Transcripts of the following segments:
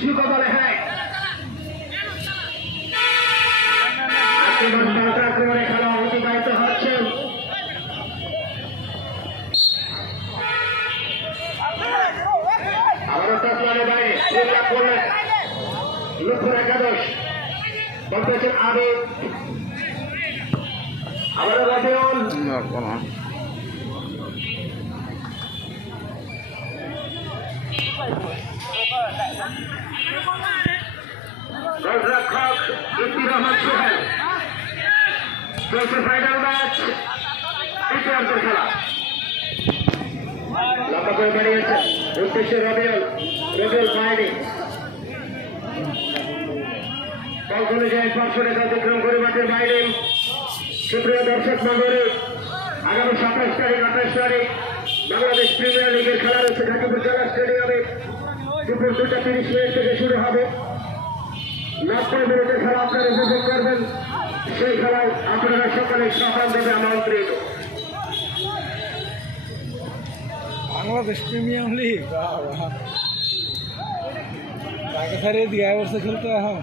সুকবলে হ্যাঁ আক্রমণে খেলা অতিবাহিত হচ্ছে। আবারও তাসলামের বাইরে করলেন লক্ষ্য একাদশ বলতেছেন আবেদ আবারও রাফিউল গোলরক্ষক ইফতির রহমান সোহেল চলছে ফাইনাল ম্যাচ তৃতীয়ার্ধের খেলা লম্বা করে বাড়িয়েছেন উদ্দেশ্যে রবিউল পায়নি বল চলে যায় 500 রেখা অতিক্রম করে মাঠের বাইরে। সুপ্রিয় দর্শক মণ্ডলী আগামী 27 তারিখ 28 তারিখ বাংলাদেশ প্রিমিয়ার লিগের খেলা রয়েছে গাজীপুর জেলা স্টেডিয়ামে দুপুর 2:30 থেকে শুরু হবে। 90 মিনিটের খেলা আপনারা উপভোগ করবেন। সেই খেলায় আপনারা সকলে সফলভাবে আমন্ত্রিত। বাংলাদেশ প্রিমিয়ার লিগ আগে ছাড়িয়ে দিয়ে বছর খেলতে এখন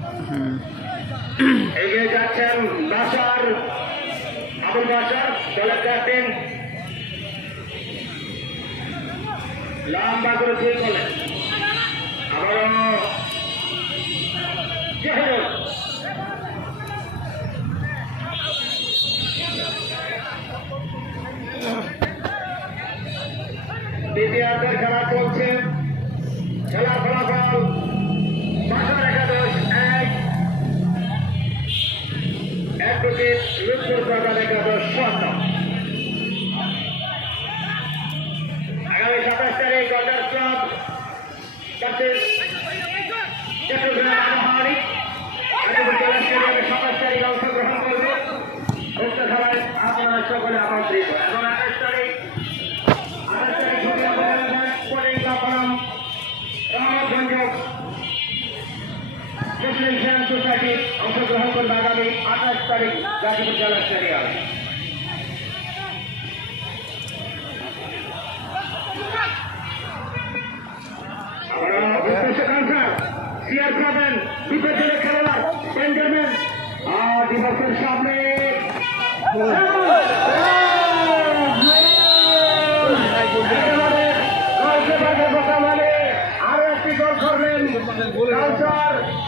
এগিয়ে যাচ্ছেন বাশার আবুল বাশার দলের ক্যাপ্টেন লম্বা করে ঠিক হলেন আবারও দ্বিতীয়ার্ধের খেলা চলছে। খেলা ফলাফল বাশার একাদশ 1 উইকেট লুৎফুর প্রধান একাদশ 7। আগামী 27 তারিখ ওয়াটার ক্লাব চট্টগ্রাম আবাহনী গাজীপুর জেলা স্টেডিয়ামে 27 তারিখ অংশগ্রহণ করবে। উক্ত খেলায় আপনারা সকলে আমন্ত্রিত। এবং 28 তারিখ সোসাইটি অংশগ্রহণ করবে আগামী 28 তারিখ গাজীপুর জেলা স্টেডিয়ামে। সিআর পাবেন বিপদের খেলোয়াড় বেঞ্জামিন দিবসের সামনে আরো একটি গোল করলেন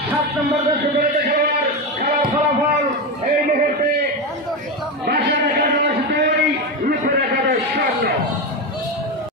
7 নম্বর খেলোয়াড়। খেলার ফলাফল এই মুহূর্তে